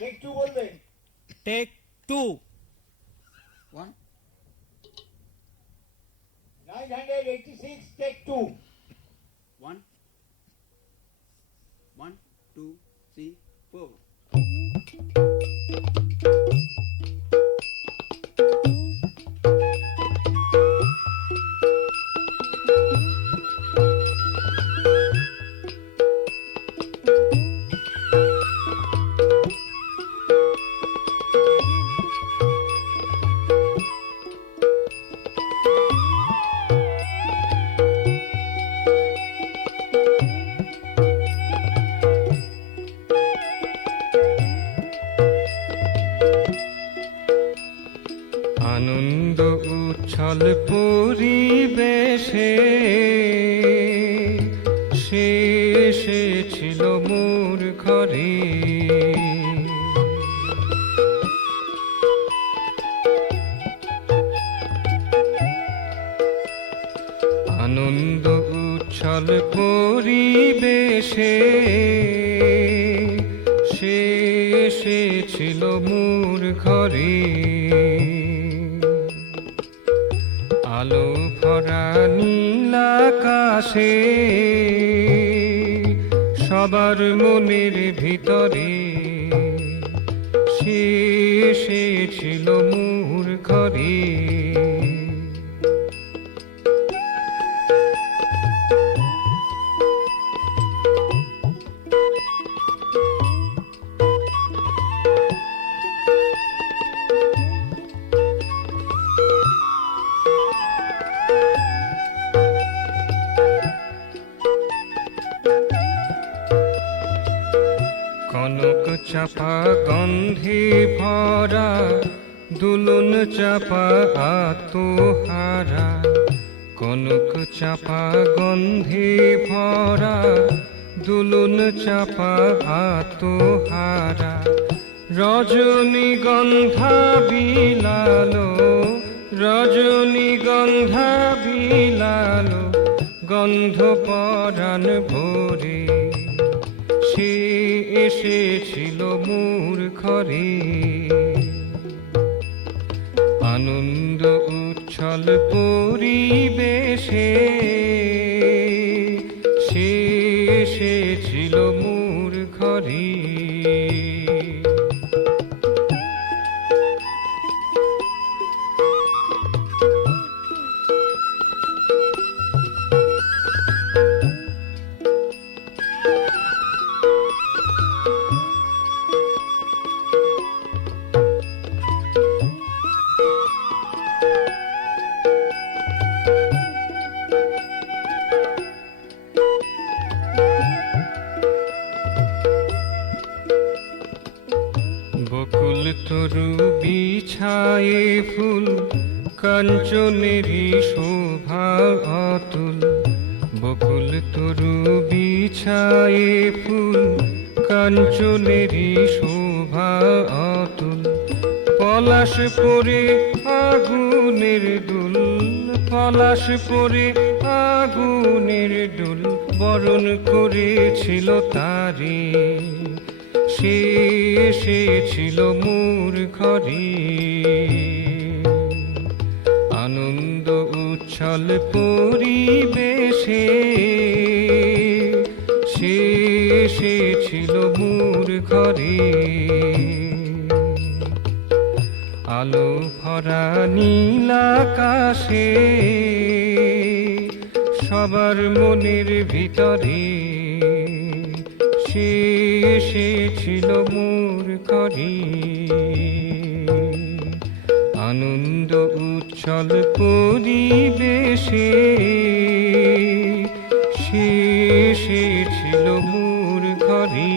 Take two বলবেন। Take two. 1 986 take two. 1 1 2 3 4 আনন্দ উচ্ছল পরিবেশে সে এসেছিল মোর ঘরে। আনন্দ উচ্ছল পরিবেশে সে এসেছিল মোর ঘরে। আলো ভরা নীল আকাশে সবার মনের ভিতরে সে এসেছিল মোর ঘরে। কনক চাপা গন্ধে ভরা দুলুন চাপা আত্মহারা। কনক চাপা গন্ধে ভরা দুলুন চাপা আত্মহারা। রজনীগন্ধা বিলালো, রজনীগন্ধা বিলালো গন্ধ পরাণ ভরে। সে এসেছিল মোর ঘরে। আনন্দ উচ্ছল পরিবেশে সে এসেছিল মোর ঘরে। বকুল তরু বিছায়ে ফুল কাঞ্চনেরই শোভা অতুল। বকুল তরু বিছায়ে ফুল কাঞ্চনেরই শোভা অতুল। পলাশ পরে আগুনের দুল, পলাশ পরে আগুনের দুল বরণ করেছিল তারে। সে এসেছিল মোর ঘরে। আনন্দ উচ্ছল পরিবেশে সে এসেছিল মোর ঘরে। আলো ভরা নীল আকাশে সবার মনের ভিতরে সে এসেছিল মোর ঘরে। আনন্দ উচ্ছল পরিবেশে সে এসেছিল মোর ঘরে।